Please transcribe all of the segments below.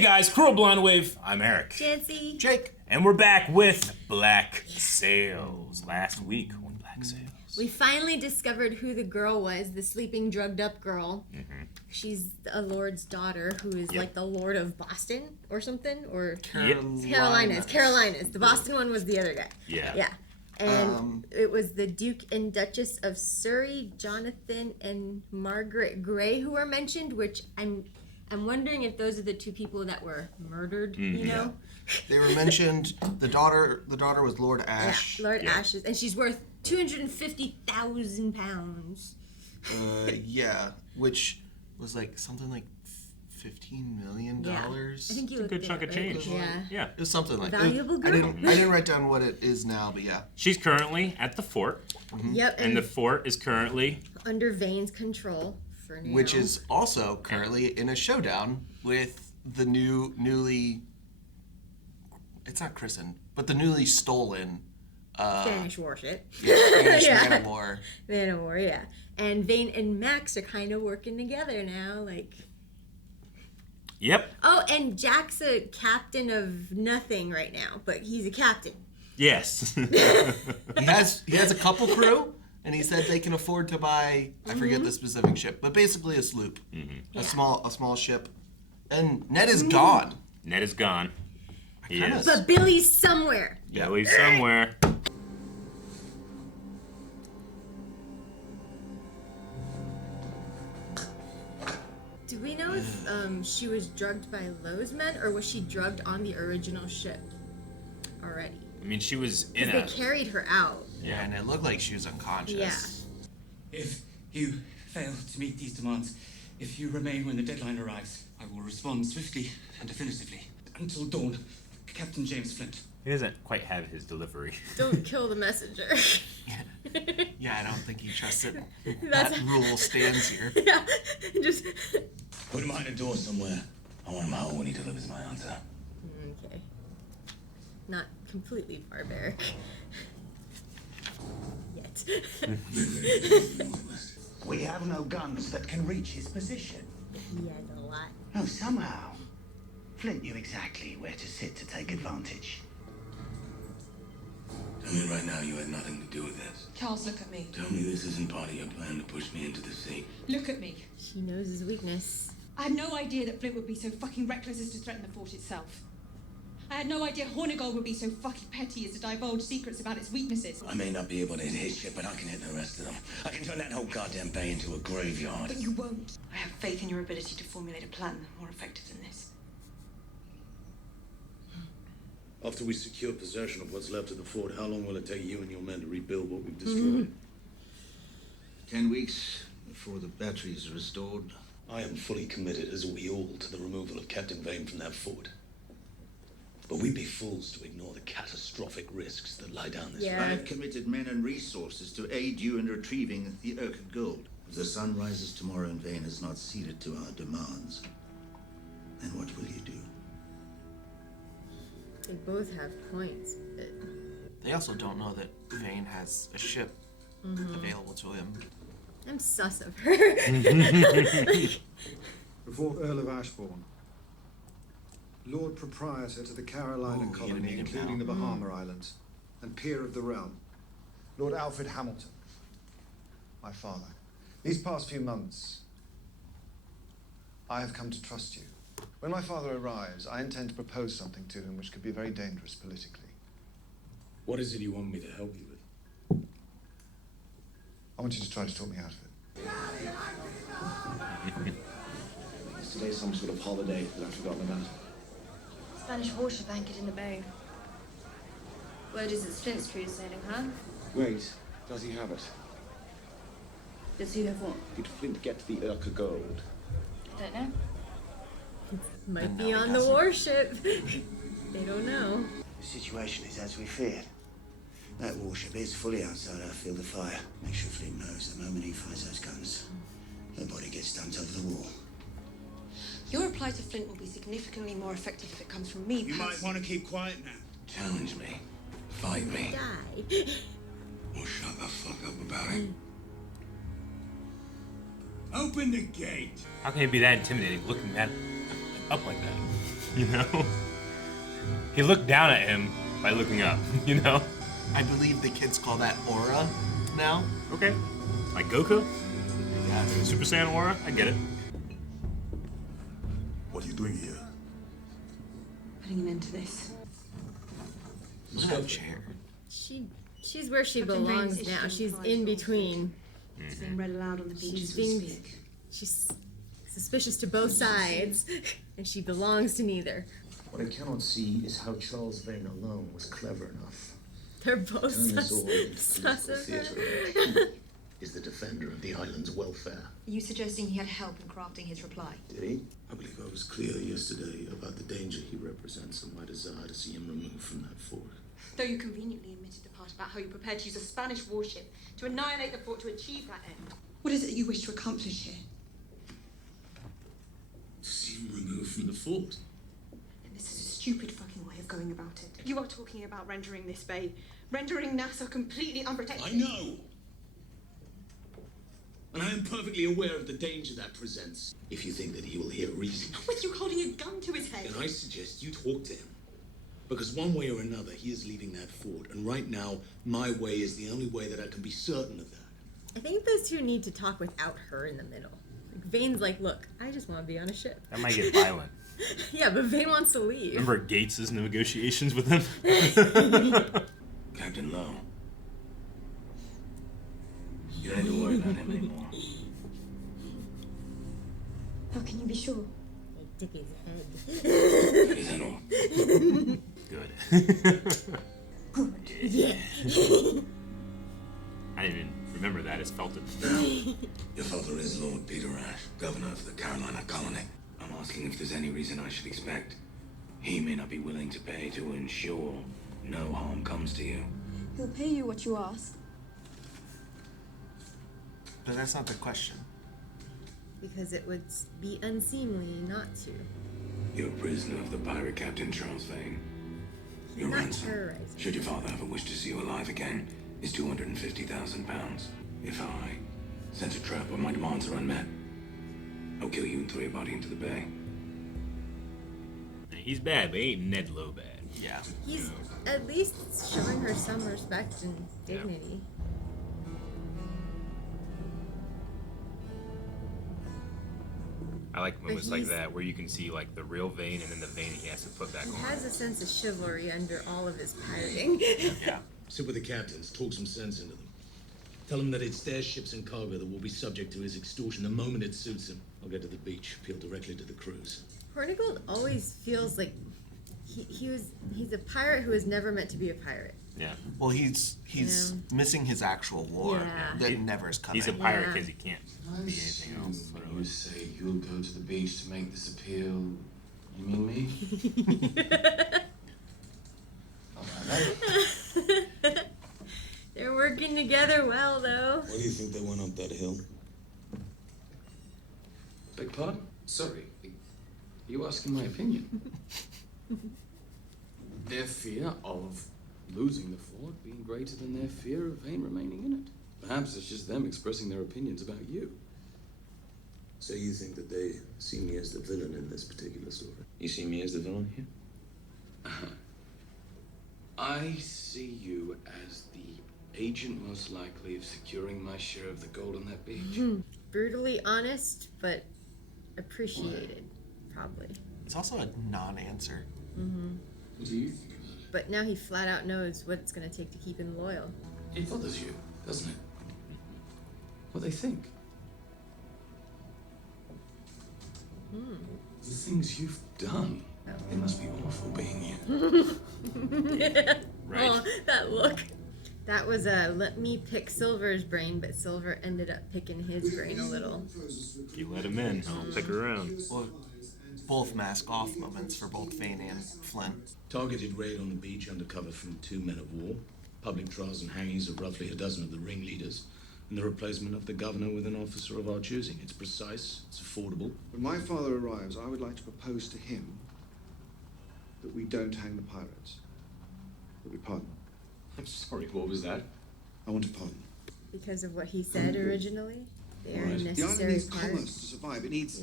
Hey guys, Cruel Blonde Wave. I'm Eric. Janci. Jake. And we're back with Black Sails. Last week on Black Sails. We finally discovered who the girl was, the sleeping, drugged up girl. Mm-hmm. She's a lord's daughter who is like the Lord of Boston or something. Or Carolinas. The Boston one was the other guy. Yeah. And it was the Duke and Duchess of Surrey, Jonathan and Margaret Grey, who were mentioned, which I'm wondering if those are the two people that were murdered, you know? Yeah. They were mentioned. The daughter was Lord Ashe. Yeah, Lord Ashe. And she's worth 250,000 pounds. Yeah, which was like something like $15 million. Yeah. I think you a good chunk of change. Yeah. It was something like that. Valuable girl. I didn't write down what it is now, but yeah. She's currently at the fort. Mm-hmm. Yep. And the fort is currently under Vane's control for now. Which is also currently in a showdown with the newly, it's not christened, but the newly stolen Spanish warship. Yeah, Spanish Man of War. Man of War, yeah. And Vane and Max are kind of working together now, like. Yep. Oh, and Jack's a captain of nothing right now, but he's a captain. Yes. he has a couple crew, and he said they can afford to buy, I forget the specific ship, but basically a sloop, a small ship. And Ned is gone. Ned is gone. He is. But Billy's somewhere. Billy's somewhere. Do we know if she was drugged by Lowe's men, or was she drugged on the original ship already? I mean, she was in They carried her out. Yeah, and it looked like she was unconscious. Yeah. If you fail to meet these demands, if you remain when the deadline arrives, I will respond swiftly and definitively. Until dawn, Captain James Flint. He doesn't quite have his delivery. Don't kill the messenger. Yeah, I don't think he trusts it. That rule stands here. Yeah, just... Put him behind a door somewhere. I want him home when he delivers my answer. Okay. Not completely barbaric. Yet. We have no guns that can reach his position. He has a lot. No, somehow, Flint knew exactly where to sit to take advantage. Tell me right now you had nothing to do with this. Charles, look at me. Tell me this isn't part of your plan to push me into the sea. Look at me. She knows his weakness. I had no idea that Flint would be so fucking reckless as to threaten the fort itself. I had no idea Hornigold would be so fucking petty as to divulge secrets about its weaknesses. I may not be able to hit his ship, but I can hit the rest of them. I can turn that whole goddamn bay into a graveyard. But you won't. I have faith in your ability to formulate a plan more effective than this. After we secure possession of what's left of the fort, how long will it take you and your men to rebuild what we've destroyed? 10 weeks before the batteries are restored. I am fully committed, as are we all, to the removal of Captain Vane from that fort. But we'd be fools to ignore the catastrophic risks that lie down this I road. have committed men and resources to aid you in retrieving the Oak of Gold. If the sun rises tomorrow and Vane has not ceded to our demands, then what will you do? They both have points. They also don't know that Vane has a ship available to him. I'm sus of her. Before Earl of Ashbourne, Lord Proprietor to the Carolina colony, including the Bahama Islands, and Peer of the Realm, Lord Alfred Hamilton, my father. These past few months, I have come to trust you. When my father arrives, I intend to propose something to him which could be very dangerous politically. What is it you want me to help you with? I want you to try to talk me out of it. Is today some sort of holiday that I've forgotten about? Spanish warship anchored in the bay. Word is it's Flint's crew sailing, huh? Wait, does he have it? Does he have what? Did Flint get the Urk of Gold? I don't know. Might be on the warship. They don't know. The situation is as we feared. That warship is fully outside our field of fire. Make sure Flint knows the moment he fires those guns, her body gets dumped over the wall. Your reply to Flint will be significantly more effective if it comes from me. You might want to keep quiet now. Challenge me. Fight me. Die. Or shut the fuck up about it. Open the gate. How can he be that intimidating looking that up like that? you know? He looked down at him by looking up, you know? I believe the kids call that aura now. Okay. Like Goku? Yeah. Super Saiyan aura? I get it. What are you doing here? Putting him into this. What a chair. She's where she Captain belongs James now. issued She's implied in rules. between. It's being read aloud on the beach She's as we being speak. she's suspicious to both sides, and she belongs to neither. What I cannot see is how Charles Vane alone was clever enough. They're both Turn this all into sus political of theatre. her. Is the defender of the island's welfare. Are you suggesting he had help in crafting his reply? Did he? I believe I was clear yesterday about the danger he represents and my desire to see him removed from that fort. Though you conveniently omitted the part about how you prepared to use a Spanish warship to annihilate the fort to achieve that end. What is it you wish to accomplish here? To see him removed from the fort. And this is a stupid fucking way of going about it. You are talking about rendering this bay, rendering Nassau completely unprotected. I know! And I am perfectly aware of the danger that presents. If you think that he will hear reason, With you holding a gun to his head. then I suggest you talk to him. Because one way or another, he is leaving that fort. And right now, my way is the only way that I can be certain of that. I think those two need to talk without her in the middle. Like Vane's like, look, I just want to be on a ship. That might get violent. Yeah, but Vane wants to leave. Remember Gates' negotiations with him? Captain Lowe. You don't need to worry about him anymore. How can you be sure? They took his head. Is that all? Good. Yeah. I didn't even remember that as Felton. Your father is Lord Peter Ashe, governor of the Carolina colony. I'm asking if there's any reason I should expect he may not be willing to pay to ensure no harm comes to you. He'll pay you what you ask. But that's not the question. Because it would be unseemly not to. You're a prisoner of the pirate captain Charles Vane. Your Not ransom, terrorizing. should your father ever wish to see you alive again, is 250,000 pounds. If I sense a trap or my demands are unmet, I'll kill you and throw your body into the bay. He's bad, but ain't Ned Lowe bad. Yeah. He's at least showing her some respect and dignity. I like moments like he's- that where you can see like the real Vane and then the Vane he has to put back He on. has a sense of chivalry under all of his pirating. Yeah. Sit with the captains, talk some sense into them. Tell them that it's their ships and cargo that will be subject to his extortion the moment it suits him. I'll get to the beach, appeal directly to the crews. Hornigold always feels like he's a pirate who was never meant to be a pirate. Yeah. Well, he's missing his actual lore Yeah. that never is coming. He's a pirate Yeah. because he can't be anything else. When you say you'll go to the beach to make this appeal, you mean me? They're working together well, though. Why do you think they went up that hill? Beg pardon? Sorry. Are you asking my opinion? Their fear of losing the fort being greater than their fear of Vane remaining in it. Perhaps it's just them expressing their opinions about you. So you think that they see me as the villain in this particular story? You see me as the villain here? I see you as the agent most likely of securing my share of the gold on that beach. Brutally honest, but appreciated, probably. It's also a non-answer. What do you think about it? But now he flat out knows what it's going to take to keep him loyal. It bothers you, doesn't it? What they think. The things you've done. It must be awful being here. Right. Oh, that look. That was let me pick Silver's brain, but Silver ended up picking his brain a little. You let him in, I'll pick her around. Well, both mask-off moments for both Vane and Flint. Targeted raid on the beach under cover from 2 men of war. Public trials and hangings of roughly a dozen of the ringleaders. And the replacement of the governor with an officer of our choosing. It's precise, it's affordable. When my father arrives, I would like to propose to him that we don't hang the pirates, that we pardon. I'm sorry, what was that? I want to pardon. Because of what he said originally. They're a The island necessary needs part. commerce to survive. It needs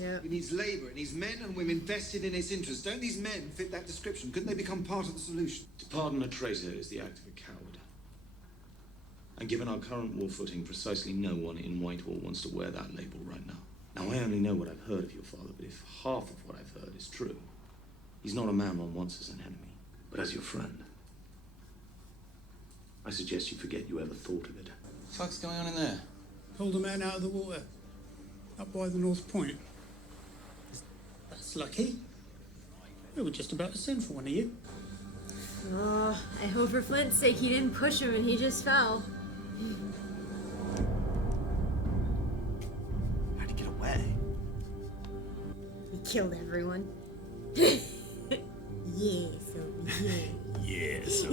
labour. It needs men and women vested in its interests. Don't these men fit that description? Couldn't they become part of the solution? To pardon a traitor is the act of a coward. And given our current war footing, precisely no one in Whitehall wants to wear that label right now. Now, I only know what I've heard of your father, but if half of what I've heard is true, he's not a man one wants as an enemy, but as your friend. I suggest you forget you ever thought of it. What the fuck's going on in there? Pulled a man out of the water, up by the North Point. That's lucky. We were just about to send for one of you. Oh, I hope for Flint's sake he didn't push him and he just fell. How'd he get away? He killed everyone. Yeah, so Yeah, so.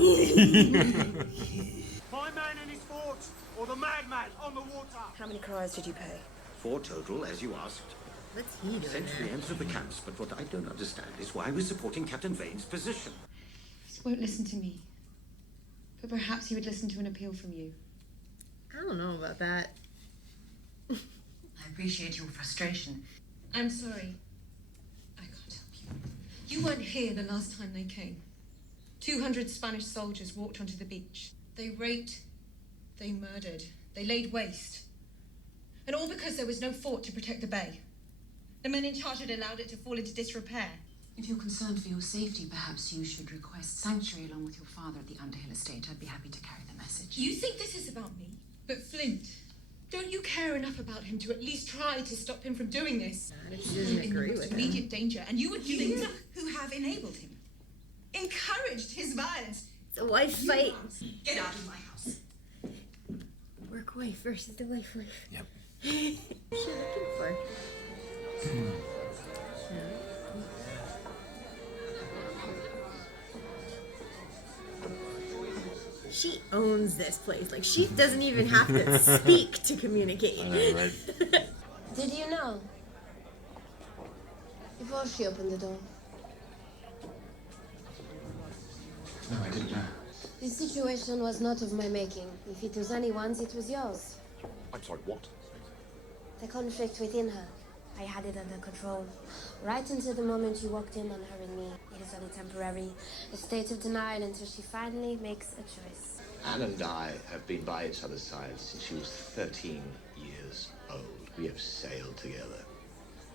My man in his fort, or the madman on the water. How many criers did you pay? 4 total, as you asked. What's he doing? Essentially enter the camps, but what I don't understand is why we're supporting Captain Vane's position. He won't listen to me. But perhaps he would listen to an appeal from you. I don't know about that. I appreciate your frustration. I'm sorry. I can't help you. You weren't here the last time they came. 200 Spanish soldiers walked onto the beach. They raped, they murdered, they laid waste. And all because there was no fort to protect the bay. The men in charge had allowed it to fall into disrepair. If you're concerned for your safety, perhaps you should request sanctuary along with your father at the Underhill estate. I'd be happy to carry the message. You think this is about me? But Flint, don't you care enough about him to at least try to stop him from doing this? Not if she doesn't agree with him. Immediate danger, and you would You who have enabled him, encouraged his violence. It's a wife fight. Get out of my house. Work wife versus the wife. Yep. What's she looking for? She owns this place. Like, she doesn't even have to speak to communicate. I know, right? Did you know? Before she opened the door. No, I didn't know. This situation was not of my making. If it was anyone's, it was yours. I'm sorry, what? The conflict within her. I had it under control. Right until the moment you walked in on her and me. It is only temporary. A state of denial until she finally makes a choice. Anne and I have been by each other's side since she was 13 years old. We have sailed together.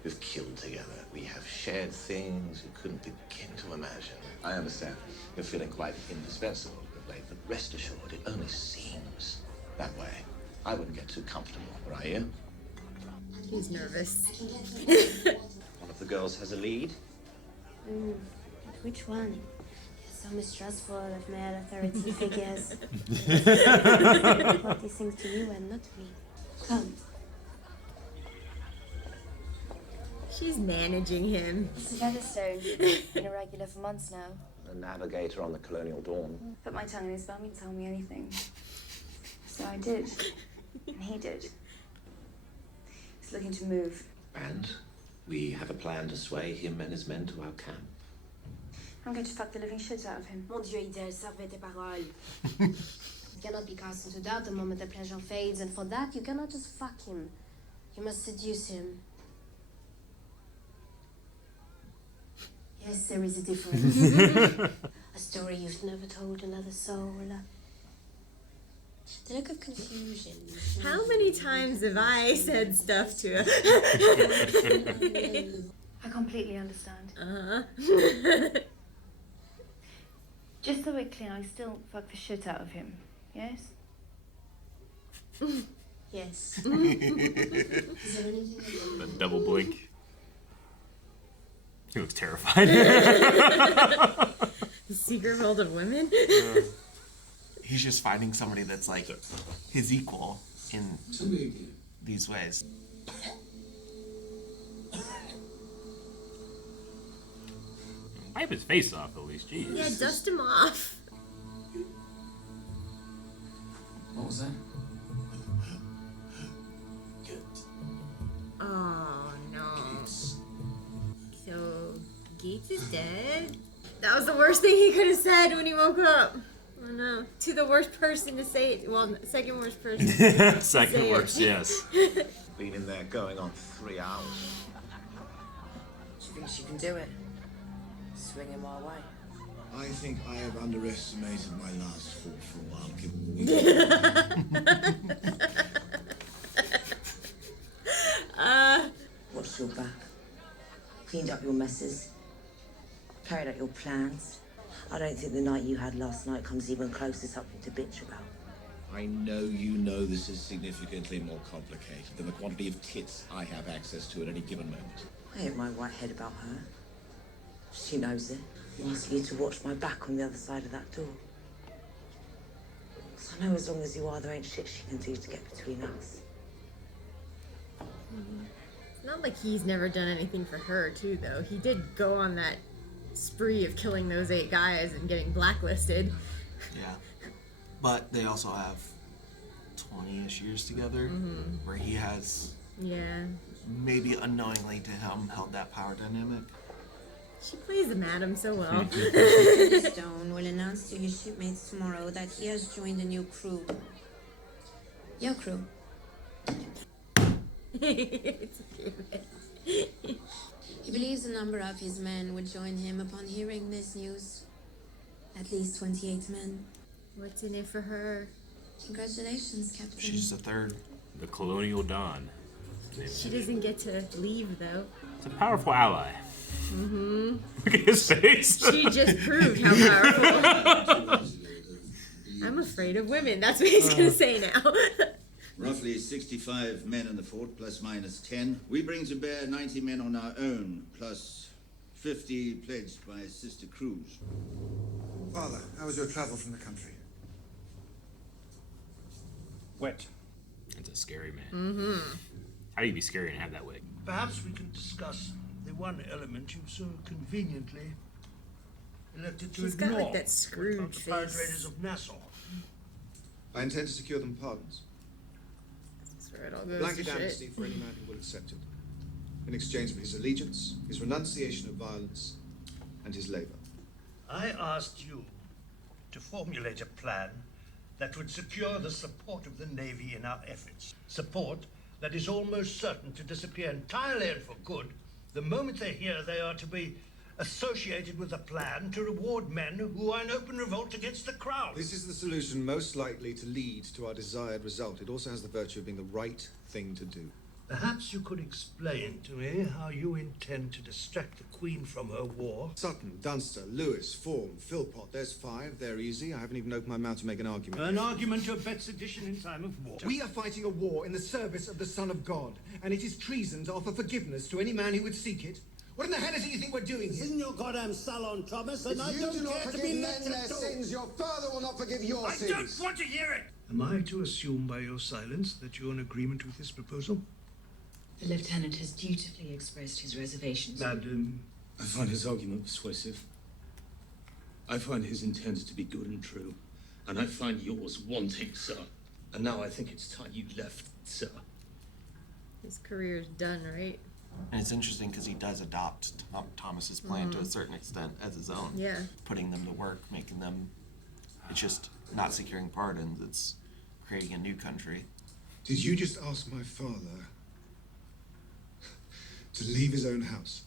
We've killed together. We have shared things you couldn't begin to imagine. I understand you're feeling quite indispensable of late, but rest assured, it only seems that way. I wouldn't get too comfortable, were I you? He's nervous. One of the girls has a lead. But which one? You're so mistrustful of male authority figures. Report these things to you and not me. Come. She's managing him. Mr. Featherstone, been a regular for months now. A navigator on the Colonial Dawn. Put my tongue in his bum, he'd tell me anything. So I did. And he did. He's looking to move. And we have a plan to sway him and his men to our camp. I'm going to fuck the living shit out of him. Mon Dieu, Idel, servez tes paroles. He cannot be cast into doubt the moment the pleasure fades, and for that, you cannot just fuck him. You must seduce him. Yes, there is a difference. A story you've never told another soul. The look of confusion. How many times have I said stuff to her? I completely understand. Uh-huh. Just so we're clear, I still fuck the shit out of him. Yes? Yes. Is there anything The double blink. He looks terrified. The secret world of women? He's just finding somebody that's like his equal in these ways. Wipe his face off at least, jeez. Yeah, dust him off. What was that? Oh no. So Gates is dead? That was the worst thing he could have said when he woke up. Oh no. To the worst person to say it. Well, second worst person. Second worst, yes. Been in there going on 3 hours. Do you think she can do it? Swing him our way? I think I have underestimated my last fall for a while, given Watched your back. Cleaned up your messes. Carried out your plans. I don't think the night you had last night comes even close to something to bitch about. I know you know this is significantly more complicated than the quantity of tits I have access to at any given moment. I ain't my white head about her. She knows it. I'm asking you to watch my back on the other side of that door. 'Cause I know as long as you are, there ain't shit she can do to get between us. It's not like he's never done anything for her, too, though. He did go on that spree of killing those 8 guys and getting blacklisted. Yeah. But they also have 20-ish years together, where he has, maybe unknowingly to him, held that power dynamic. She plays the madam so well. Stone will announce to his shipmates tomorrow that he has joined a new crew. Your crew. It's cute. He believes a number of his men would join him upon hearing this news. At least 28 men. What's in it for her? Congratulations, Captain. She's the third. The Colonial Dawn. She doesn't get to leave, though. It's a powerful ally. Mm-hmm. Look at his face. She just proved how powerful. I'm afraid of women. That's what he's gonna say now. Roughly 65 men in the fort, plus minus 10. We bring to bear 90 men on our own, plus 50 pledged by sister crews. Father, how was your travel from the country? Wet. It's a scary man. Mm-hmm. How do you be scary and have that wig? Perhaps we can discuss the one element you so conveniently elected to She's ignore. got like that Scrooge The pirate face. raiders of Nassau. I intend to secure them pardons. That's where it all goes Blanket to amnesty shit. for any man who will accept it. In exchange for his allegiance, his renunciation of violence, and his labor. I asked you to formulate a plan that would secure the support of the Navy in our efforts. Support that is almost certain to disappear entirely and for good the moment they hear they are to be associated with a plan to reward men who are in open revolt against the crown. This is the solution most likely to lead to our desired result. It also has the virtue of being the right thing to do. Perhaps you could explain to me how you intend to distract the Queen from her war. Sutton, Dunster, Lewis, Form, Philpott. There's 5. They're easy. I haven't even opened my mouth to make an argument. An argument of bet sedition in time of war. We are fighting a war in the service of the Son of God, and it is treason to offer forgiveness to any man who would seek it. What in the hell is it you think we're doing here? This isn't your goddamn salon, Thomas, and I If you don't do not care to forgive be men left their to sins, your father will not forgive your I sins. don't want to hear it! Am I to assume by your silence that you're in agreement with this proposal? The lieutenant has dutifully expressed his reservations. Madam. I find his argument persuasive. I find his intent to be good and true. And I find yours wanting, sir. And now I think it's time you left, sir. His career's done, right? And it's interesting because he does adopt Thomas's plan to a certain extent as his own. Yeah. Putting them to work, making them... It's just not securing pardons. It's creating a new country. Did you just ask my father to leave his own house?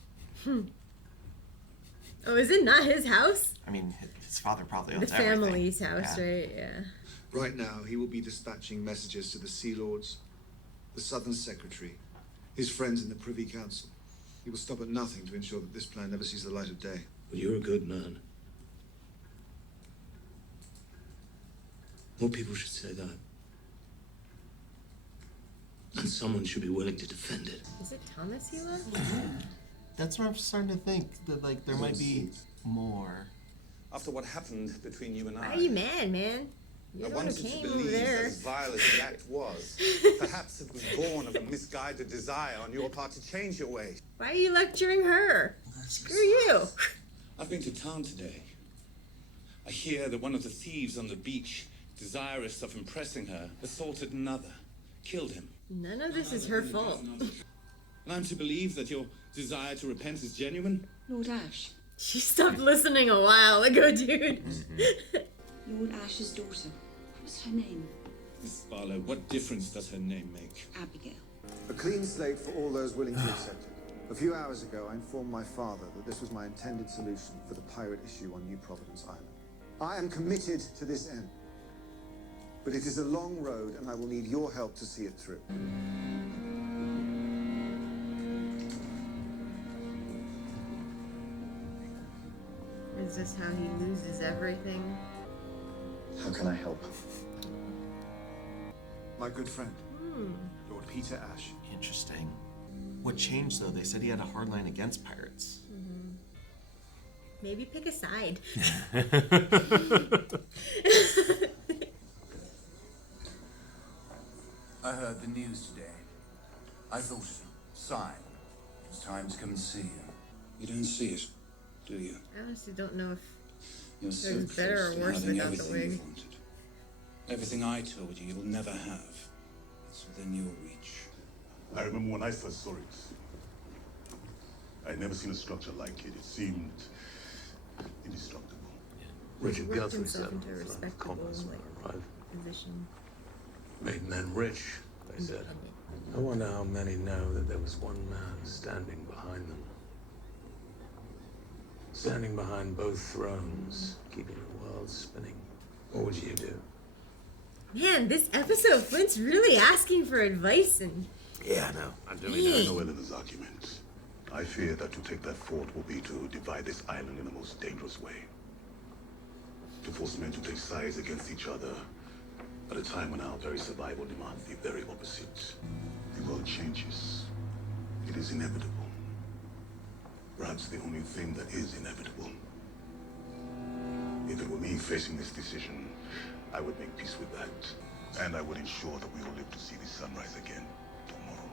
Oh, is it not his house? I mean, his father probably The owns everything. family's house, Yeah. right? Yeah. Right now, he will be dispatching messages to the Sea Lords, the Southern Secretary, his friends in the Privy Council. He will stop at nothing to ensure that this plan never sees the light of day. But you're a good man. More people should say that. And someone should be willing to defend it. Is it Thomas he loves? That's what I'm starting to think, that like there might be more. After what happened between you and Why are you mad, man? You're I the one who wanted to came over believe that there. as vile as the act was, perhaps it was born of a misguided desire on your part to change your ways. Why are you lecturing her? Screw you. I've been to town today. I hear that one of the thieves on the beach, desirous of impressing her, assaulted another, killed him. None of this is her fault. And I'm to believe that your desire to repent is genuine? Lord Ashe. She stopped listening a while ago, dude. Lord Ashe's daughter. What was her name? Miss Barlow, what difference does her name make? Abigail. A clean slate for all those willing to accept it. A few hours ago, I informed my father that this was my intended solution for the pirate issue on New Providence Island. I am committed to this end. But it is a long road, and I will need your help to see it through. Is this how he loses everything? How can I help? My good friend, Lord Peter Ashe. Interesting. What changed, though? They said he had a hard line against pirates. Maybe pick a side. I heard the news today. I thought it a sign. It's time to come and see you. You don't see it, do you? I honestly don't know if You're so there's better close or to worse having without the everything wig. you've wanted. Everything I told you you'll never have. It's within your reach. I remember when I first saw it. I'd never seen a structure like it. It seemed indestructible. Richard worked himself into a respectable position. Made men rich, they said. I wonder how many know that there was one man standing behind them. Standing behind both thrones, keeping the world spinning. What would you do? Man, this episode, Flint's really asking for advice and... Yeah, I know. I'm doing Hey. Nowhere in this argument. I fear that to take that fort will be to divide this island in the most dangerous way. To force men to take sides against each other at a time when our very survival demands the very opposite. The world changes. It is inevitable. Perhaps the only thing that is inevitable. If it were me facing this decision, I would make peace with that. And I would ensure that we will live to see the sunrise again tomorrow.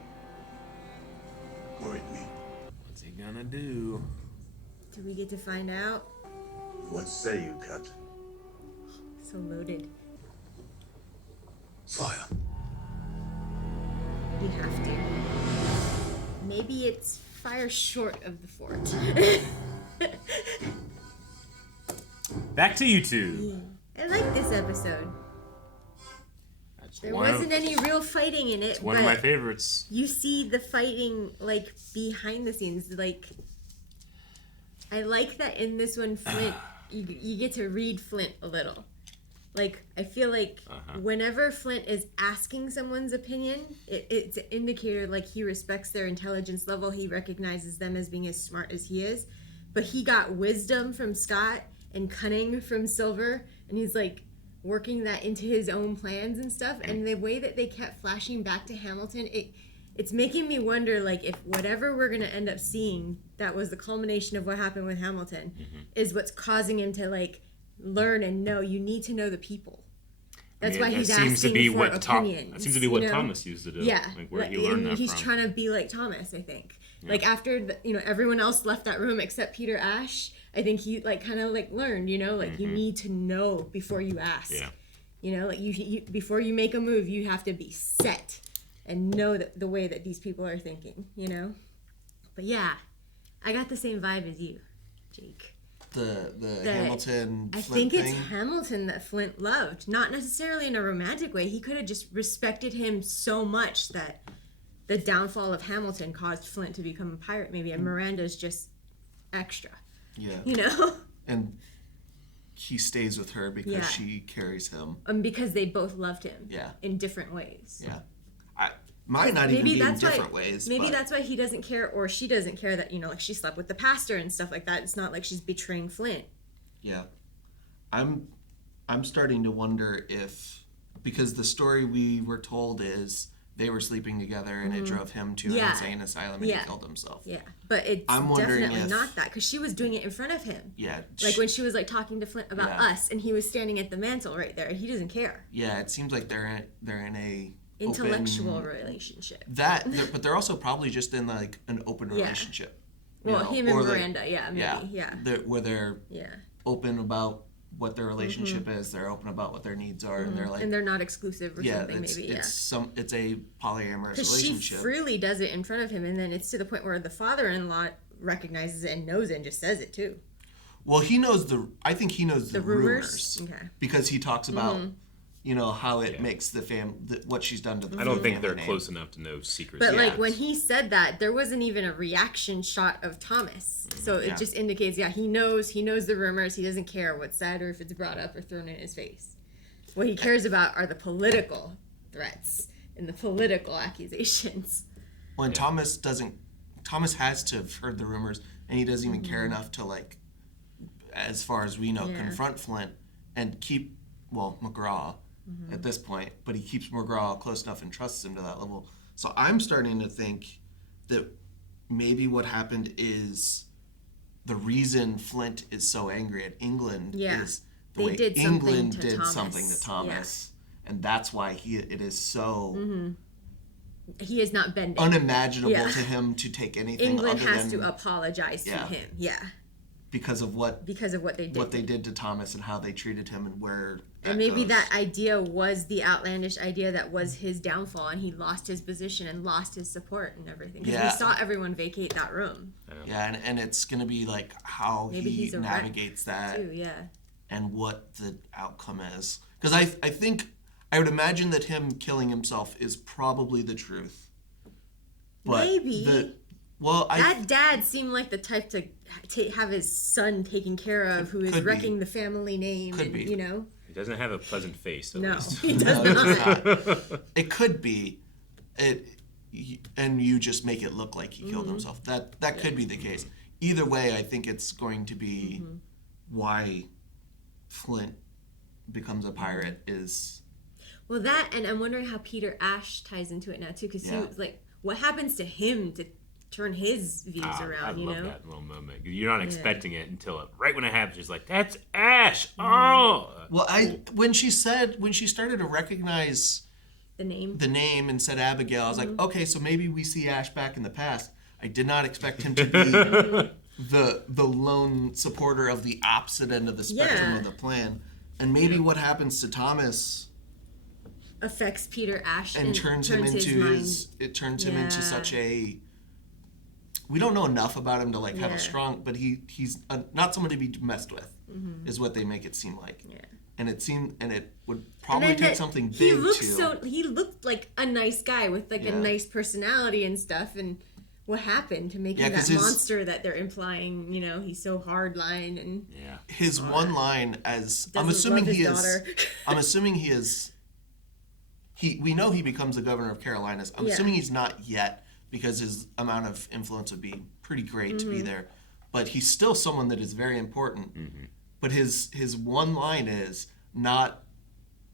Were it me. What's he gonna do? Do we get to find out? What say you, Captain? So loaded. Fire. We have to. Maybe it's fire short of the fort. Back to you two. I like this episode. There one of- wasn't any real fighting in it. It's one of but my favorites. You see the fighting like behind the scenes. Like I like that in this one, Flint. you get to read Flint a little. Like I feel like whenever Flint is asking someone's opinion, it's an indicator like he respects their intelligence level. He recognizes them as being as smart as he is. But he got wisdom from Scott and cunning from Silver, and he's like working that into his own plans and stuff. And the way that they kept flashing back to Hamilton, it's making me wonder like if whatever we're gonna end up seeing that was the culmination of what happened with Hamilton is what's causing him to like learn and know. You need to know the people. That's why he's asking for opinions. That seems to be what you know? Thomas used to do. Yeah, Like where he learned that he's from. trying to be like Thomas, I think. Yeah. Like after everyone else left that room except Peter Ashe, I think he like kind of like learned. Like you need to know before you ask. Yeah. Like you before you make a move, you have to be set and know that the way that these people are thinking. But yeah, I got the same vibe as you, Jake. The That Hamilton I Flint think thing. it's Hamilton that Flint loved, not necessarily in a romantic way. He could have just respected him so much that the downfall of Hamilton caused Flint to become a pirate, maybe, and Miranda's just extra. Yeah. And he stays with her because Yeah. she carries him. Because they both loved him. Yeah. In different ways. Yeah. Might not even be in different ways. Maybe but that's why he doesn't care, or she doesn't care that like she slept with the pastor and stuff like that. It's not like she's betraying Flint. Yeah. I'm starting to wonder if, because the story we were told is they were sleeping together and it drove him to an insane asylum and he killed himself. Yeah, but it's definitely not that, because she was doing it in front of him. Yeah. Like when she was like talking to Flint about us, and he was standing at the mantle right there, and he doesn't care. Yeah, it seems like they're in a Intellectual relationship. But they're also probably just in like an open relationship. Well, him and Miranda, maybe. Where they're Yeah. open about what their relationship is. They're open about what their needs are, and they're like, and they're not exclusive or something. Maybe it's a polyamorous because she relationship. freely does it in front of him, and then it's to the point where the father-in-law recognizes it and knows it and just says it too. Well, I think he knows the rumors. Okay. Because he talks about, you know, how it makes the what she's done to the I don't think they're name. close enough to know secrets. But like when he said that, there wasn't even a reaction shot of Thomas. So it just indicates, he knows the rumors. He doesn't care what's said or if it's brought up or thrown in his face. What he cares about are the political threats and the political accusations. Well, and Thomas has to have heard the rumors, and he doesn't even care enough to, like, as far as we know, confront Flint and keep, McGraw at this point, but he keeps McGraw close enough and trusts him to that level. So I'm starting to think that maybe what happened is the reason Flint is so angry at England is the way England did something to Thomas, and that's why it is so he is not bending, unimaginable to him to take anything. England other has than, to apologize to him, because of what they did to Thomas and how they treated him and where. And maybe that idea was the outlandish idea that was his downfall, and he lost his position and lost his support and everything. Because we saw everyone vacate that room. Yeah, and it's going to be like how maybe he navigates that too, and what the outcome is. Because I think, I would imagine that him killing himself is probably the truth. But maybe. That dad seemed like the type to have his son taken care of, who is wrecking the family name, and you know. He doesn't have a pleasant face. At least. He does not. It could be, and you just make it look like he killed himself. That could be the case. Either way, I think it's going to be why Flint becomes a pirate is. Well, that, and I'm wondering how Peter Ashe ties into it now too, because he was like, what happens to him to turn his views around? I you love know, that little moment. You're not expecting it until right when it happens. You're just like, that's Ashe. Oh. Well, when she started to recognize the name and said Abigail, I was like, okay, so maybe we see Ashe back in the past. I did not expect him to be the lone supporter of the opposite end of the spectrum of the plan. And maybe what happens to Thomas affects Peter Ashe and turns him into such a. We don't know enough about him to like have a strong, but he's not someone to be messed with, is what they make it seem like. Yeah. And it would probably take something big he looked like a nice guy with like a nice personality and stuff, and what happened to make him that monster that they're implying? You know, he's so hardline and his one line as I'm assuming he is. We know he becomes the governor of Carolinas. I'm assuming he's not yet, because his amount of influence would be pretty great to be there. But he's still someone that is very important. But his one line is not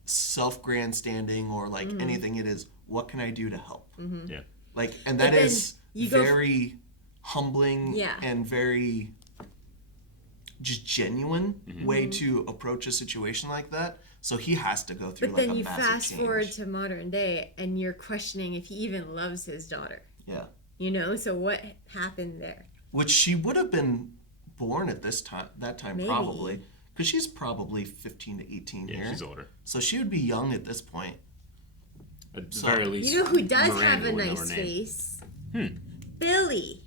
self-grandstanding or like anything. It is, what can I do to help? Yeah. Like, and that is very humbling and very just genuine way to approach a situation like that. So he has to go through but then you fast forward to modern day and you're questioning if he even loves his daughter. Yeah. You know, so what happened there? Which she would have been born at that time Maybe. probably. Because she's probably 15 to 18 here. Yeah, she's older. So she would be young at this point. At the very least. You know who does have a nice face? Billy.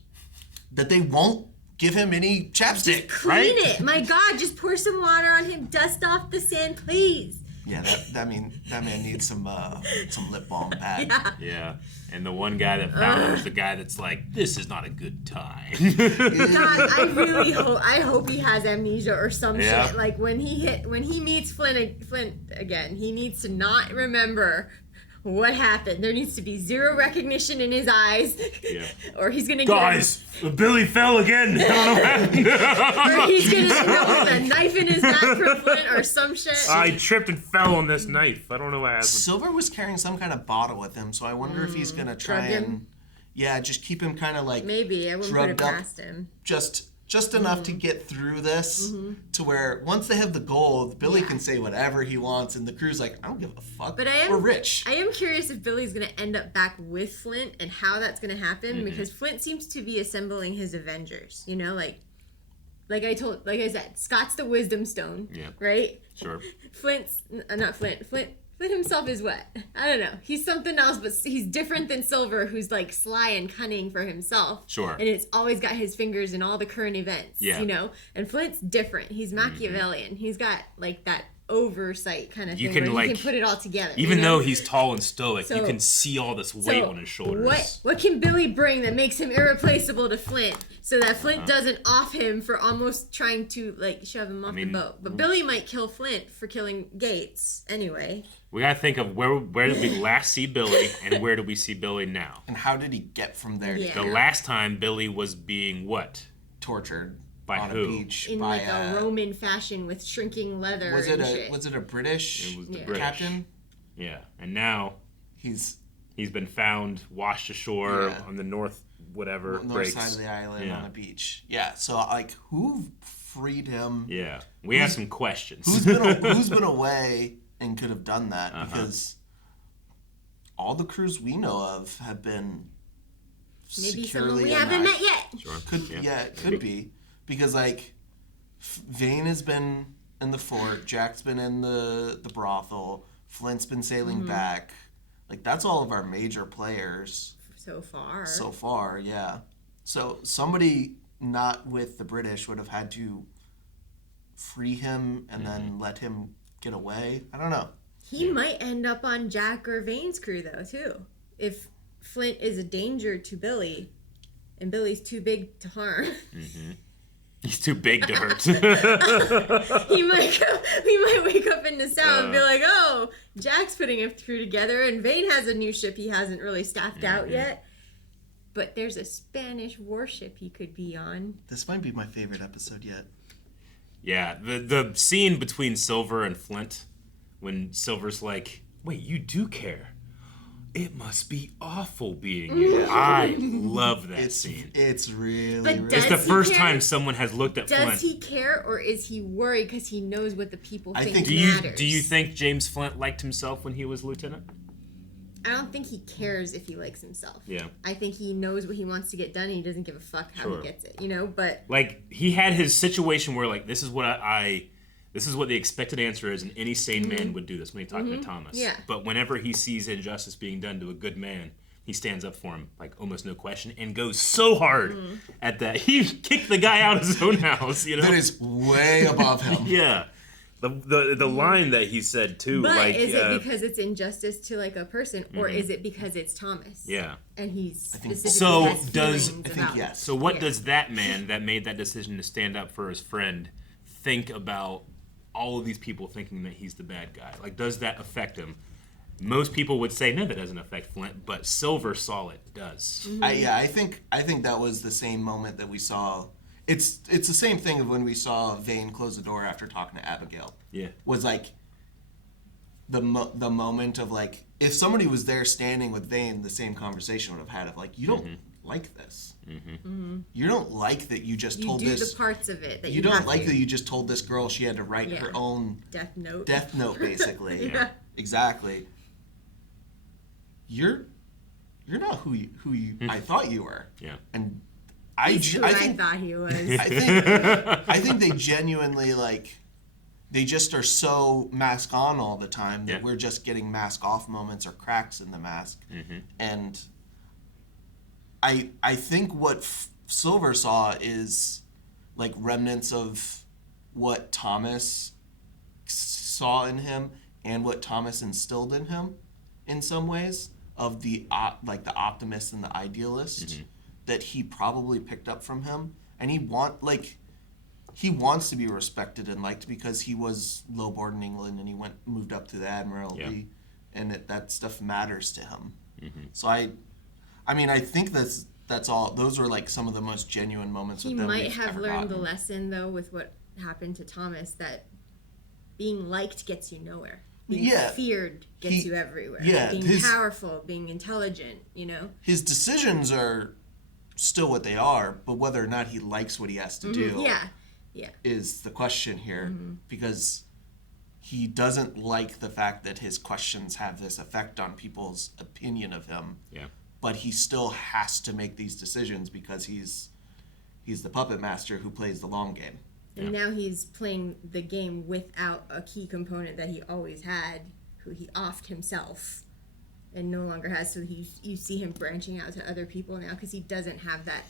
That they won't give him any chapstick, just clean it. My God, just pour some water on him. Dust off the sand, please. Yeah, that man needs some lip balm pad. Yeah. And the one guy that found him was the guy that's like, this is not a good time. God, I really hope he has amnesia or some shit. Like when he meets Flint again, he needs to not remember what happened. There needs to be zero recognition in his eyes. Yeah. Or he's gonna Guys, Billy fell again. I don't know what happened. Or he's gonna end up with a knife in his back from Flint or some shit. I tripped and fell on this knife. I don't know what happened. Silver was carrying some kind of bottle with him, so I wonder if he's gonna try and just keep him kind of like maybe I wouldn't put it past him. Just enough to get through this to where once they have the gold, Billy can say whatever he wants, and the crew's like, I don't give a fuck. But we're rich. I am curious if Billy's gonna end up back with Flint and how that's gonna happen because Flint seems to be assembling his Avengers. You know, like I said, Scott's the Wisdom Stone. Yeah. Right. Sure. Flint himself is what? I don't know. He's something else, but he's different than Silver, who's like sly and cunning for himself. Sure. And it's always got his fingers in all the current events. Yeah. You know? And Flint's different. He's Machiavellian. He's got like that oversight kind of thing. You can, where like, you can put it all together. Even you know? though he's tall and stoic, So- you can see all this weight so on his shoulders. What can Billy bring that makes him irreplaceable to Flint, so that Flint Uh-huh. doesn't off him for almost trying to like shove him off the boat? But Billy might kill Flint for killing Gates anyway. We gotta think of where did we last see Billy, and where do we see Billy now? And how did he get from there to Yeah. The last time Billy was being what? tortured By on who? a beach In by like a Roman fashion with shrinking leather was and it shit. a British It was the Yeah. British captain? Yeah, and now He's been found washed ashore Yeah. on the north north breaks. side of the island Yeah. on the beach. Yeah. So like, who freed him? Yeah, we have some questions. Who's been away and could have done that? Because all the crews we know of have been Maybe securely someone we haven't met yet. Sure. It could be because like Vane has been in the fort, Jack's been in the brothel, Flint's been sailing back. Like that's all of our major players So far. so far. Yeah. So somebody not with the British would have had to free him and then let him get away. I don't know. He might end up on Jack or Vane's crew though too. If Flint is a danger to Billy, and Billy's too big to harm. He's too big to hurt. he might wake up in the south and be like, oh, Jack's putting a crew together, and Vane has a new ship he hasn't really staffed out yet. But there's a Spanish warship he could be on. This might be my favorite episode yet. Yeah, the scene between Silver and Flint, when Silver's like, "Wait, you do care? It must be awful being you." I love that scene. It's really, But really. It's the does he first care? time someone has looked at Does Flint. he care, or is he worried because he knows what the people think Do matters? you think James Flint liked himself when he was lieutenant? I don't think he cares if he likes himself. Yeah. I think he knows what he wants to get done, and he doesn't give a fuck how Sure. he gets it, you know? But Like, he had his situation where, like, this is what this is what the expected answer is, and any sane man would do this when he talked to Thomas. Yeah. But whenever he sees injustice being done to a good man, he stands up for him, like, almost no question, and goes so hard at that. He kicked the guy out of his own house, you know? That is way above him. Yeah. The line that he said, too, but like... is it because it's injustice to, like, a person, or Mhm. is it because it's Thomas? Yeah. And he's specifically So has does... feelings about So what does that man that made that decision to stand up for his friend think about all of these people thinking that he's the bad guy? Like, does that affect him? Most people would say, no, that doesn't affect Flint, but Silver saw it does. I think that was the same moment that we saw. It's the same thing of when we saw Vane close the door after talking to Abigail. Yeah. Was like the moment of like, if somebody was there standing with Vane, the same conversation would have had of like, you don't like this. You don't like that you just You told do this. the parts of it that You have don't like to. that you just told this girl she had to write her own Death note. Death note, basically. Yeah. Exactly. You're not who you I thought you were. Yeah. And He's who I think thought he was. I think they genuinely like they just are so mask on all the time that we're just getting mask off moments or cracks in the mask. And I think what Silver saw is like remnants of what Thomas saw in him and what Thomas instilled in him in some ways of the like the optimist and the idealist that he probably picked up from him, and he wants to be respected and liked because he was lowboard in England and he moved up to the Admiralty, and that stuff matters to him. So I mean I think that's all. Those were like some of the most genuine moments. He with them might we've have ever learned the gotten. lesson though with what happened to Thomas, that being liked gets you nowhere. Being Yeah. feared gets you everywhere. yeah, Being powerful, being intelligent, you know? His decisions are still what they are, but whether or not he likes what he has to do is the question here, because he doesn't like the fact that his questions have this effect on people's opinion of him. Yeah. But he still has to make these decisions because he's the puppet master who plays the long game. And now he's playing the game without a key component that he always had, who he offed himself and no longer has. So you see him branching out to other people now because he doesn't have that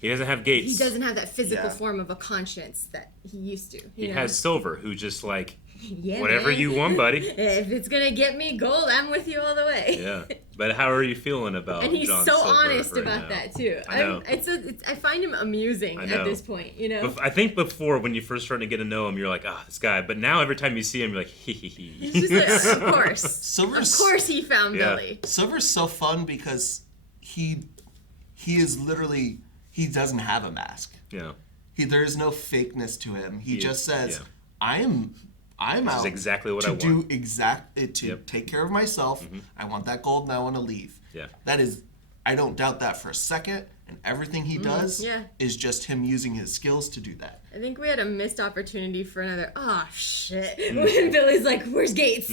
He doesn't have Gates. He doesn't have that physical form of a conscience that he used to. He has Silver, who's just like, yeah, whatever man. you want, buddy. If it's gonna get me gold, I'm with you all the way. Yeah, but how are you feeling about? And he's John so Silver honest right about now? that too. I know. I find him amusing I know. at this point. You know. I think before, when you first started to get to know him, you're like, this guy. But now every time you see him, you're like, hee hee hee. He's just like, of course. Of course he found Yeah. Billy. Silver's so fun because he is literally, he doesn't have a mask. Yeah. There is no fakeness to him. He just says, yeah. I'm This is out exactly what to I want. to take care of myself. I want that gold and I want to leave. Yeah. That is, I don't doubt that for a second. And everything he does is just him using his skills to do that. I think we had a missed opportunity for another. Oh shit! When Billy's like, "Where's Gates?"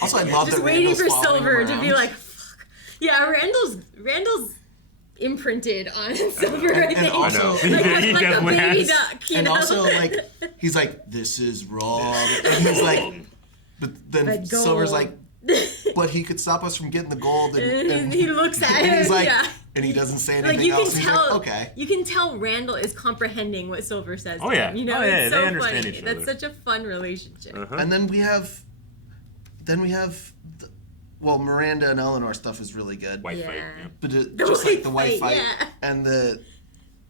Also, I love just that waiting Randall's for following Silver him to be around. like, "Fuck." Yeah, Randall's imprinted on Silver. I think. And also, like a baby duck. You and know? also, like, he's like, this is wrong. And he's like, but then But Silver's gold. like, but he could stop us from getting the gold. And he looks at and him. he's like, yeah. and he doesn't say anything Like you else. can He's tell, like, okay. you can tell Randall is comprehending what Silver says. Oh, to yeah. him, you know, Oh, yeah, it's they so understand funny. each That's other. such a fun relationship. And then we have, well, Miranda and Eleanor stuff is really good. White fight, yeah. But The just white like the white fight, fight, yeah. and the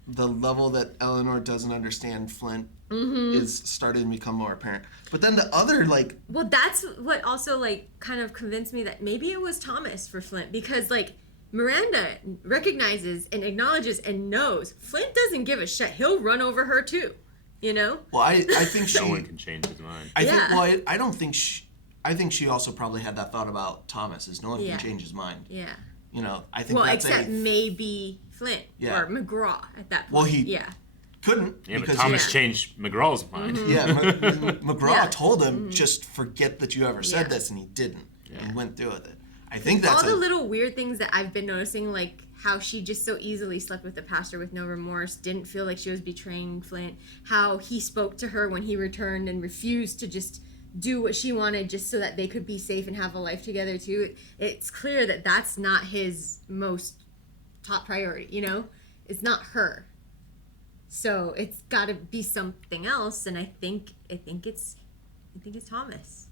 level that Eleanor doesn't understand Flint Mhm. is starting to become more apparent. But then the other, like, Well, that's what also like kind of convinced me that maybe it was Thomas for Flint because like Miranda recognizes and acknowledges and knows Flint doesn't give a shit. He'll run over her too, you know. well, I think she. No one can change his mind. I think. Well, I don't think she. I think she also probably had that thought about Thomas. Is no one Yeah. can change his mind. Yeah. You know, I think Well, that's except maybe Flint Yeah. or McGraw at that point. Well, he- yeah. couldn't. Yeah, but because Thomas changed McGraw's mind. Yeah, McGraw Yeah. told him just forget that you ever said Yeah. this, and he didn't. And he went through with it. I think that's all the little weird things that I've been noticing, like how she just so easily slept with the pastor with no remorse, didn't feel like she was betraying Flint, how he spoke to her when he returned and refused to just do what she wanted just so that they could be safe and have a life together too. It's clear that that's not his most top priority, you know? It's not her. So it's got to be something else, and I think it's Thomas.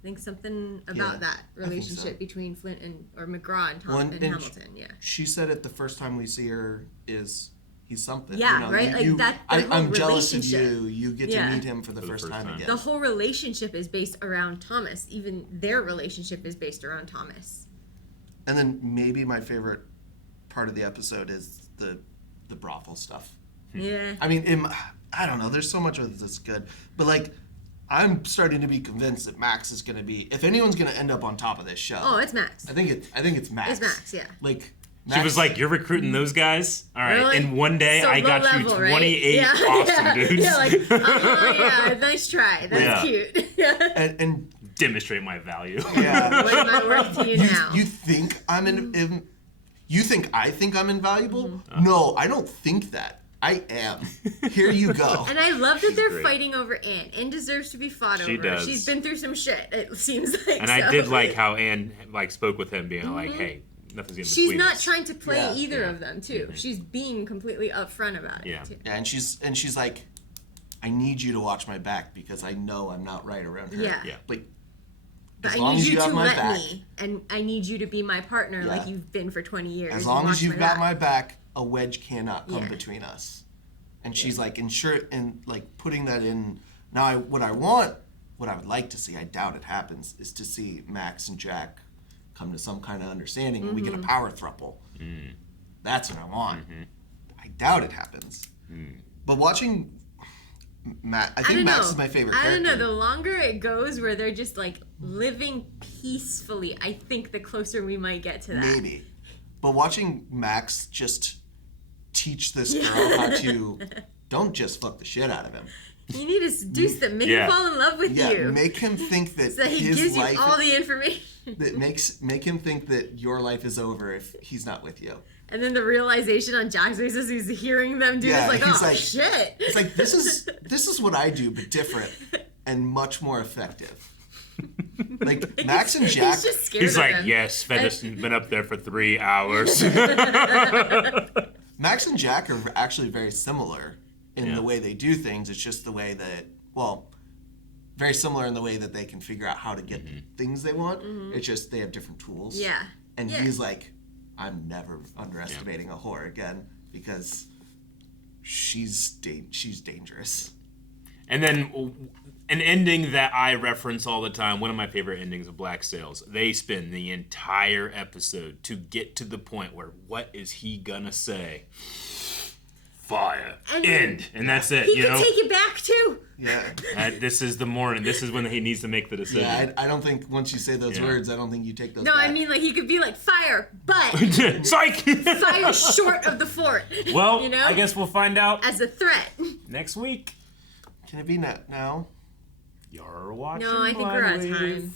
I think something about Yeah, that I think so. relationship between Flint or McGraw and, Well, and and Hamilton. Yeah. She said it the first time we see her is he's something. Yeah, you know, right? Like that- the whole I'm jealous of relationship. you. You get Yeah. to meet him for the first time again. The whole relationship is based around Thomas. Even their relationship is based around Thomas. And then maybe my favorite part of the episode is the brothel stuff. Yeah. I mean, I don't know. There's so much of it that's good, but like, I'm starting to be convinced that Max is going to be. If anyone's going to end up on top of this show, Oh, it's Max. I think it's Max. It's Max, yeah. Like, She was like, "You're recruiting those guys? All right, Really? in one day, So I got low you level, right? 28 Yeah, awesome yeah. dudes." Yeah, like, yeah, nice try. That's Yeah. cute. Yeah. and demonstrate my value. Yeah. What am I worth to you now? You think I'm you think I think I'm invaluable? Mm-hmm. No, I don't think that. I am. Here you go. And I love that they're great. fighting over Anne. Anne deserves to be fought She over. does. She's been through some shit, it seems like. And so. I did like how Anne like spoke with him, being like, Mhm. "Hey, nothing's in She's between not us." trying to play Yeah. either Yeah. of them, too. She's being completely upfront about Yeah. it, too. Yeah, and she's like, I need you to watch my back because I know I'm not right around her. Yeah. Yeah. But But as I long need as you you have to my let back, me, and I need you to be my partner Yeah. like you've been for 20 years. as and long as watch you've got back. my back, a wedge cannot come Yeah. between us. And she's like, and like putting that in. Now, what I would like to see, I doubt it happens, is to see Max and Jack come to some kind of understanding and we get a Mhm. power throuple. Mm. That's what I want. Mm-hmm. I doubt it happens. But watching Matt, I think don't Max know. is my favorite I character. don't know. The longer it goes where they're just like living peacefully, I think the closer we might get to that. Maybe. But watching Max just teach this girl how to don't just fuck the shit out of him. You need to do something. Make Yeah. him fall in love with Yeah, you. make him think that so he his gives you life all the information. that make him think that your life is over if he's not with you. And then the realization on Jack's face as he's hearing them do Yeah, is like, he's oh like- shit. It's like this is what I do, but different and much more effective. Like Max and Jack. He's just scared He's of like, them. "Yes, Fennis has been up there for 3 hours." Max and Jack are actually very similar in the way they do things. It's just the way that, very similar in the way that they can figure out how to get things they want. It's just they have different tools. Yeah. And he's like, I'm never underestimating a whore again because she's dangerous. And then an ending that I reference all the time, one of my favorite endings of Black Sails, they spend the entire episode to get to the point where what is he gonna say? Fire. End. And that's it. He can take it back too. Yeah. This is the morning. This is when he needs to make the decision. Yeah, I don't think once you say those words, I don't think you take those No, back. I mean, like, he could be like, fire, but... Psych! Fire short of the fort. Well, you know? I guess we'll find out as a threat. Next week. Can it be now? You're watching. No, I think we're out of time.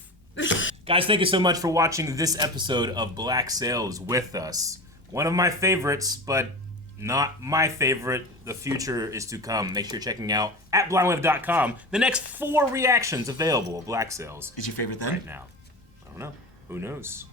Guys, thank you so much for watching this episode of Black Sails with us. One of my favorites, but not my favorite. The future is to come. Make sure you're checking out at blindwave.com the next 4 reactions available of Black Sails. Is your favorite then? Right now. I don't know. Who knows?